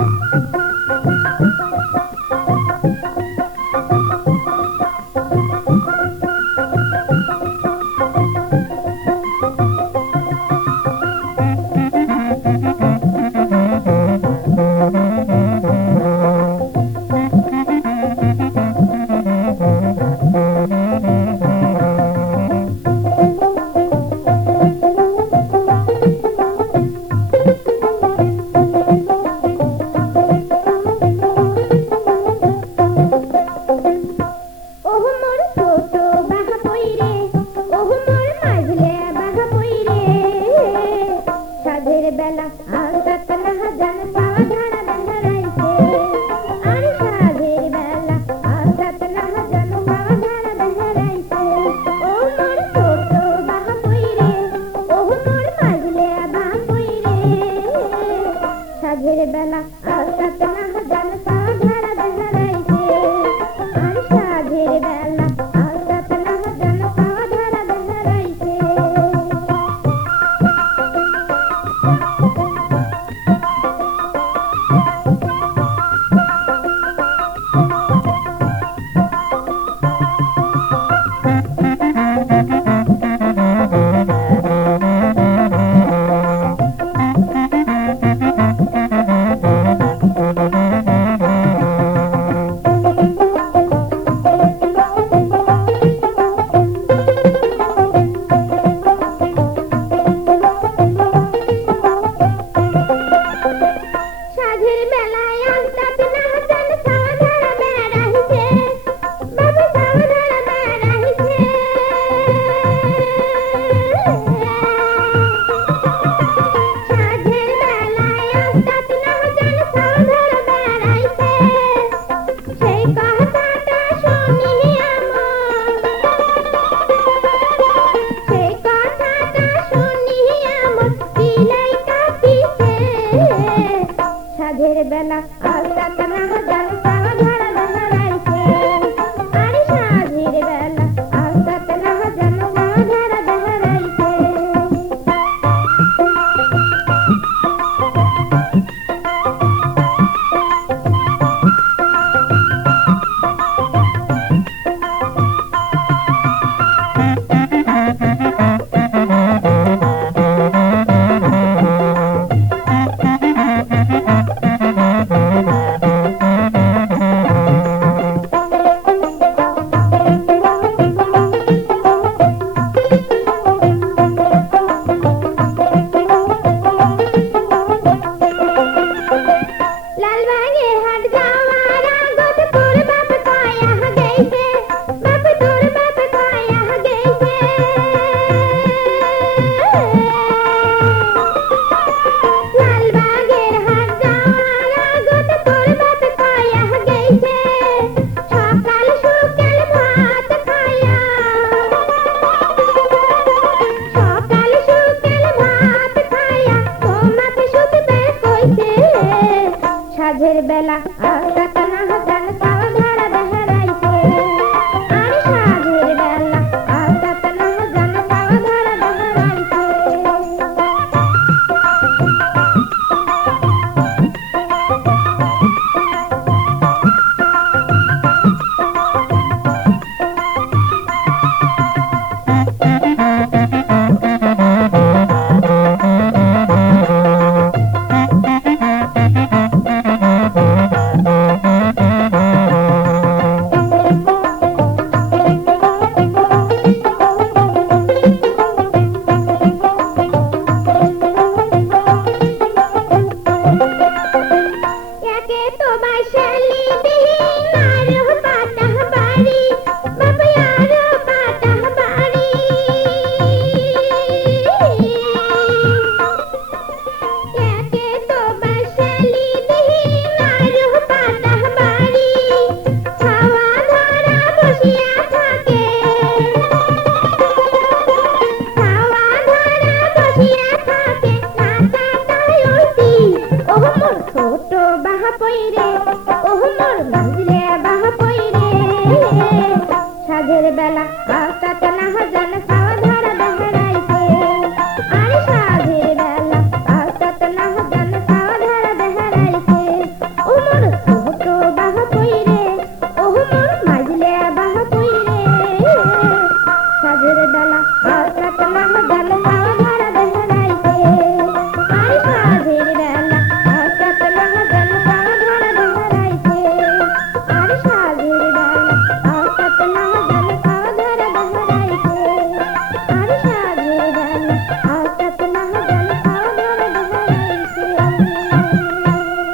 Mm-hmm. Huh? সাধের বেলা আসাত সাঝের বেলা পইরে ওহ মোর বাজলে বাহ পইরে সাজের বেলা